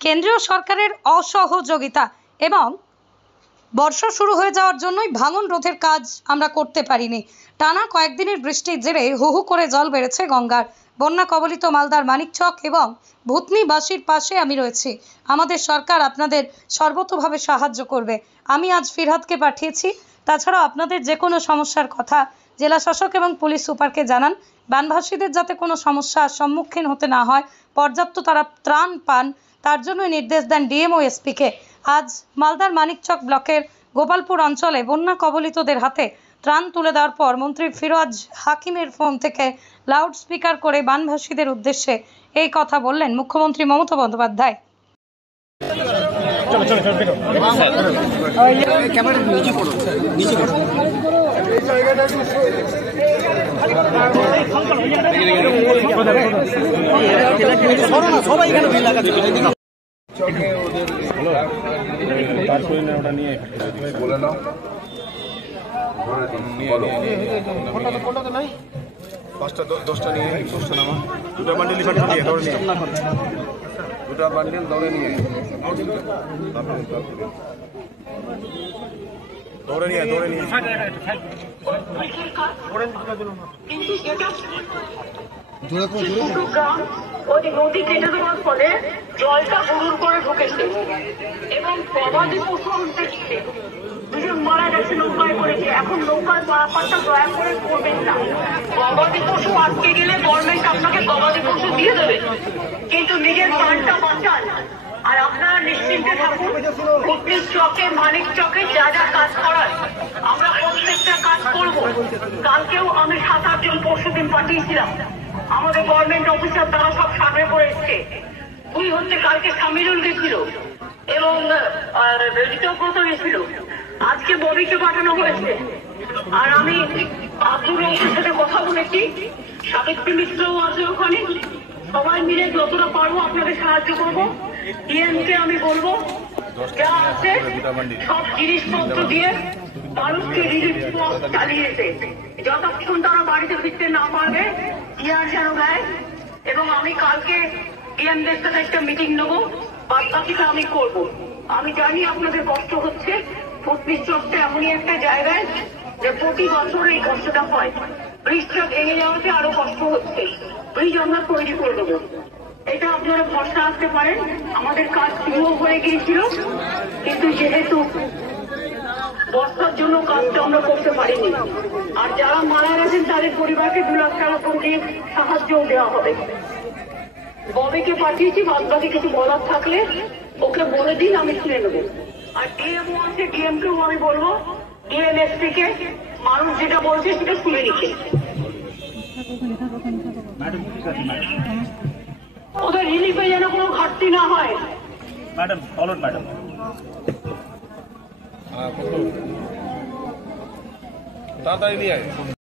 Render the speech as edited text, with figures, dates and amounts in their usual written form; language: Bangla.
কেন্দ্রীয় সরকারের অসহযোগিতা এবং বর্ষা শুরু হয়ে যাওয়ার জন্যই ভাঙন রোধের কাজ আমরা করতে পারিনি। টানা কয়েকদিনের বৃষ্টির জেরে হু হু করে জল বেড়েছে গঙ্গার। বন্যা কবলিত মালদার মানিকচক এবং ভূতনিবাসীর পাশে আমি রয়েছি। আমাদের সরকার আপনাদের সর্বতোভাবে সাহায্য করবে। আমি আজ ফিরহাদকে পাঠিয়েছি। তাছাড়াও আপনাদের যে কোনো সমস্যার কথা জেলা শাসক এবং পুলিশ সুপারকে জানান। বানভাসীদের যাতে কোনো সমস্যার সম্মুখীন হতে না হয়, পর্যাপ্ত তারা ত্রাণ পান, তার জন্য নির্দেশ দেন ডিএম ও এসপিকে। আজ মালদার মানিকচক ব্লকের গোপালপুর অঞ্চলে বন্যা কবলিতদের হাতে ত্রাণ তুলে দেওয়ার পর মন্ত্রী ফিরোজ হাকিমের ফোন থেকে লাউড স্পিকার করে বানভাসীদের উদ্দেশ্যে এই কথা বললেন মুখ্যমন্ত্রী মমতা বন্দ্যোপাধ্যায়। পাঁচটা 10টা নিয়ে 10টা নামা দুটো বান্ডিল দৌড়ে নিয়ে নদী কেটে দেওয়ার ফলে জলটা হুড়ুর করে ঢুকেছে এবং গবাদি পশু দেখছে দুজন মারা গেছে নৌকায় করেছে। এখন নৌকার পারাপারটা দয়া করে করবেন না। গবাদি পশু আটকে গেলে গভর্নমেন্ট আপনাকে গবাদি পশু দিয়ে দেবে, কিন্তু নিজের প্রাণটা বাঁচান। আর আপনারা নিশ্চিন্তে থাকুন, ভূতনির চকে মানিক চকে যা যা কাজ করার আমরা প্রত্যেকটা কাজ করব। কালকেও আমি 7-8 জন পরশুদিন পাঠিয়েছিলাম, আমাদের গভর্নমেন্ট অফিসার তারা সব সার্ভে করে এসছে। দুই হচ্ছে কালকে সামিরুল গেছিল এবং ঋতব্রত গেছিল, আজকে ববিকে পাঠানো হয়েছে। আর আমি আব্দুর রহমানের সাথে কথা বলেছি, সাবিত্রী মিত্রও আছে ওখানে। সবাই মিলে যতটা পারবো আপনাদের সাহায্য করবো। ডিএমকে আমি বলবো যা আছে সব জিনিসপত্র দিয়ে মানুষকে রিলিফ চালিয়েছে। যতক্ষণ তারা বাড়িতে ফিরতে না পারবে ডিআর যেন দেয়। এবং আমি কালকে ডিএমদের সাথে একটা মিটিং নেবো, বাদ বাকিটা আমি করবো। আমি জানি আপনাদের কষ্ট হচ্ছে। ভূতনির চকটা এমনই একটা জায়গায় যে প্রতি বছর এই কষ্টটা হয়। ব্রিজটা ভেঙে যাওয়াতে আরো কষ্ট হচ্ছে। ব্রিজ আমরা তৈরি করে দেবো, এটা আপনারা ভরসা আসতে পারেন। আমাদের কাজ শুরু হয়ে গিয়েছিল, কিন্তু যেহেতু বর্ষার জন্য কাজটা আমরা করতে পারিনি। আর যারা মারা গেছেন তাদের পরিবারকে 2 লাখ টাকা করে সাহায্যও দেওয়া হবে। ববিকে পাঠিয়েছি, বাদ বাকি কিছু বলার থাকলে ওকে বলে দিন, আমি শুনে নেবো। আর ডিএমও আছে, ডিএমকেও আমি বলবো ডিএমএসপি কে মানুষ যেটা বলছে সেটা শুনে নিচ্ছে। ওদের রিলিফে যেন কোনো ঘাটতি না হয়। ম্যাডাম ফলোড ম্যাডাম তাড়াতাড়ি নিয়ে আয়।